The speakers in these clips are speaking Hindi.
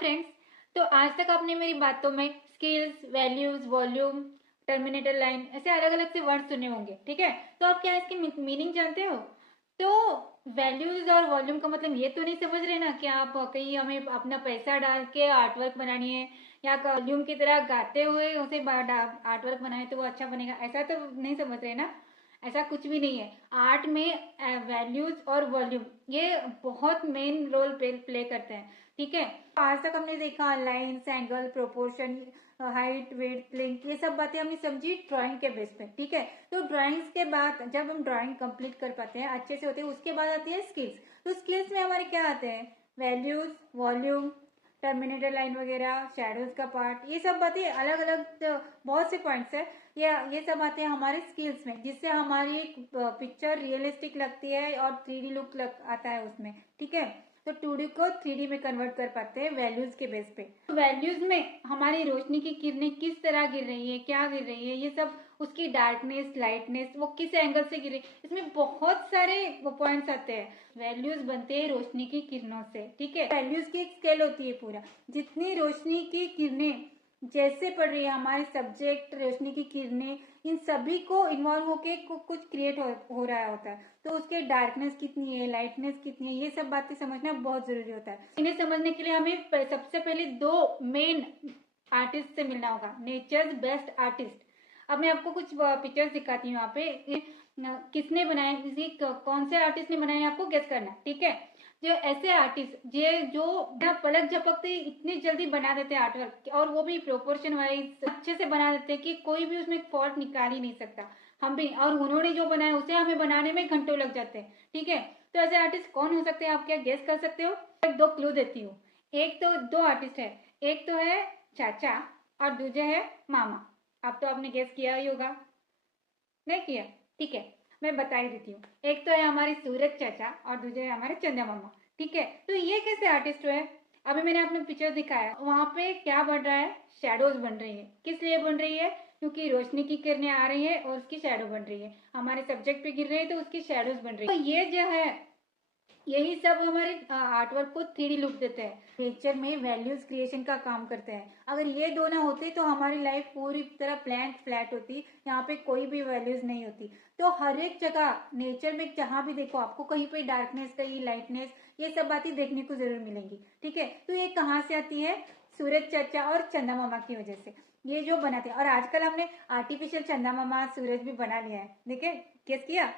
फ्रेंड्स, तो आज तक आपने मेरी बातों में skills, values, volume, terminator line ऐसे अलग अलग से वर्ड सुने होंगे, ठीक है। तो आप क्या इसकी मीनिंग जानते हो? तो वैल्यूज और वॉल्यूम का मतलब ये तो नहीं समझ रहे ना कि आप कहीं हमें अपना पैसा डाल के आर्ट वर्क बनानी है या वॉल्यूम की तरह गाते हुए उसे आर्ट वर्क बनाए तो वो अच्छा बनेगा, ऐसा तो नहीं समझ रहे ना। ऐसा कुछ भी नहीं है। आर्ट में वैल्यूज और वॉल्यूम ये बहुत मेन रोल प्ले करते हैं, ठीक है। आज तक हमने देखा lines, angle, proportion, height, weight, length, ये सब बातें हमने समझी ड्राइंग के बेस पे, ठीक है। तो ड्राइंग्स के बाद जब हम ड्राइंग कंप्लीट कर पाते हैं, अच्छे से होते हैं, उसके बाद आती है स्किल्स। तो स्किल्स में हमारे क्या आते हैं? वैल्यूज, वॉल्यूम, टर्मिनेटर लाइन वगैरह, शेडोज का पार्ट, ये सब बातें अलग अलग बहुत से पॉइंट्स है। ये सब आते हैं हमारे स्किल्स में, जिससे हमारी पिक्चर रियलिस्टिक लगती है और 3D लुक आता है उसमें, ठीक है। तो 2D को 3D में कन्वर्ट कर पाते हैं वैल्यूज के बेस पे। तो वैल्यूज में हमारी रोशनी की किरणें किस तरह गिर रही है, क्या गिर रही है, ये सब, उसकी डार्कनेस, लाइटनेस, वो किस एंगल से गिरे, इसमें बहुत सारे पॉइंट्स आते हैं। वैल्यूज बनते हैं रोशनी की किरणों से, ठीक है। वैल्यूज की एक स्केल होती है पूरा, जितनी रोशनी की किरणें जैसे पड़ रही है, हमारे सब्जेक्ट, रोशनी की किरणें, इन सभी को इन्वॉल्व होके कुछ क्रिएट हो रहा होता है। तो उसके डार्कनेस कितनी है, लाइटनेस कितनी है, ये सब बातें समझना बहुत जरूरी होता है। इन्हें समझने के लिए हमें सबसे पहले दो मेन आर्टिस्ट से मिलना होगा, नेचर्स बेस्ट आर्टिस्ट। अब मैं आपको कुछ पिक्चर्स दिखाती हूँ यहाँ पे, किसने बनाए, किसी कौन से आर्टिस्ट ने बनाए, आपको गेस करना, ठीक है। जो ऐसे आर्टिस्ट जो पलक झपकते इतनी जल्दी बना देते हैं आर्टवर्क, और वो भी प्रोपोर्शन वाइज अच्छे से बना देते हैं कि कोई भी उसमें फॉल्ट निकाल ही नहीं सकता। हम भी, और उन्होंने जो बनाया उसे हमें बनाने में घंटों लग जाते हैं, ठीक है। तो ऐसे आर्टिस्ट कौन हो सकते हैं, आप क्या गेस कर सकते हो? एक दो क्लू देती हूँ। एक तो दो आर्टिस्ट है, एक तो है चाचा और दूसरे है मामा। अब तो आपने गेस किया ही होगा, नहीं किया? ठीक है, मैं बता ही देती हूँ। एक तो है हमारे सूरज चाचा और दूसरे है हमारे चंदा मामा, ठीक है। तो ये कैसे आर्टिस्ट है? अभी मैंने आपने पिक्चर दिखाया, वहां पे क्या बन रहा है? शेडोज बन रही है। किस लिए बन रही है? क्योंकि रोशनी की किरणें आ रही है और उसकी शेडो बन रही है, हमारे सब्जेक्ट पे गिर रही है तो उसकी शेडोज बन रही है। तो ये जो है, यही सब हमारे आर्टवर्क को 3D लुक देते हैं, नेचर में वैल्यूज क्रिएशन का काम करते हैं। अगर ये दो ना होते तो हमारी लाइफ पूरी तरह ब्लैंक फ्लैट होती, यहाँ पे कोई भी वैल्यूज नहीं होती। तो हर एक जगह नेचर में जहाँ भी देखो, आपको कहीं पे डार्कनेस, कहीं लाइटनेस, ये सब बातें देखने को जरूर मिलेंगी, ठीक है। तो ये कहाँ से आती है? सूरज चाचा और चंदा मामा की वजह से ये जो बनाते हैं। और आजकल हमने आर्टिफिशियल चंदा मामा, सूरज भी बना लिया है, देखे, गेस किया?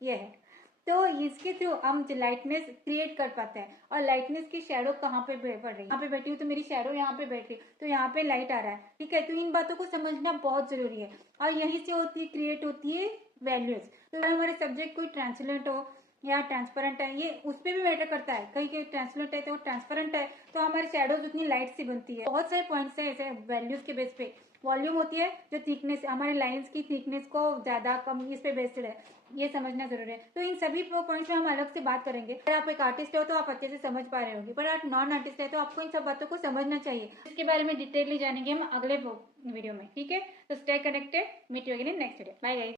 ये है। तो इसके थ्रू हम लाइटनेस क्रिएट कर पाते हैं। और लाइटनेस की शेडो कहाँ पे पड़ रही है? यहाँ पे बैठी हूँ तो मेरी शेडो यहाँ पे बैठ रही है, तो यहाँ पे लाइट आ रहा है, ठीक है। तो इन बातों को समझना बहुत जरूरी है, और यहीं से क्रिएट होती है वैल्यूज। तो अगर हमारे सब्जेक्ट कोई ट्रांसलेंट हो या ट्रांसपेरेंट है, ये उस पर भी मैटर करता है। कहीं कहीं ट्रांसलेंट है तो ट्रांसपेरेंट है, तो हमारी शेडोज उतनी लाइट सी बनती है। बहुत सारे पॉइंट्स है ऐसे वैल्यूज के बेस पे। वॉल्यूम होती है जो थिकनेस, हमारे लाइंस की थिकनेस को ज्यादा कम, इस पे बेस्ड है, ये समझना जरूरी है। तो इन सभी पॉइंट्स में हम अलग से बात करेंगे। अगर आप एक आर्टिस्ट हो तो आप अच्छे से समझ पा रहे होंगे, पर आप नॉन आर्टिस्ट है तो आपको इन सब बातों को समझना चाहिए। इसके बारे में डिटेलली जानेंगे हम अगले वीडियो में, ठीक है। तो stay connected, meet you again in next video. Bye guys.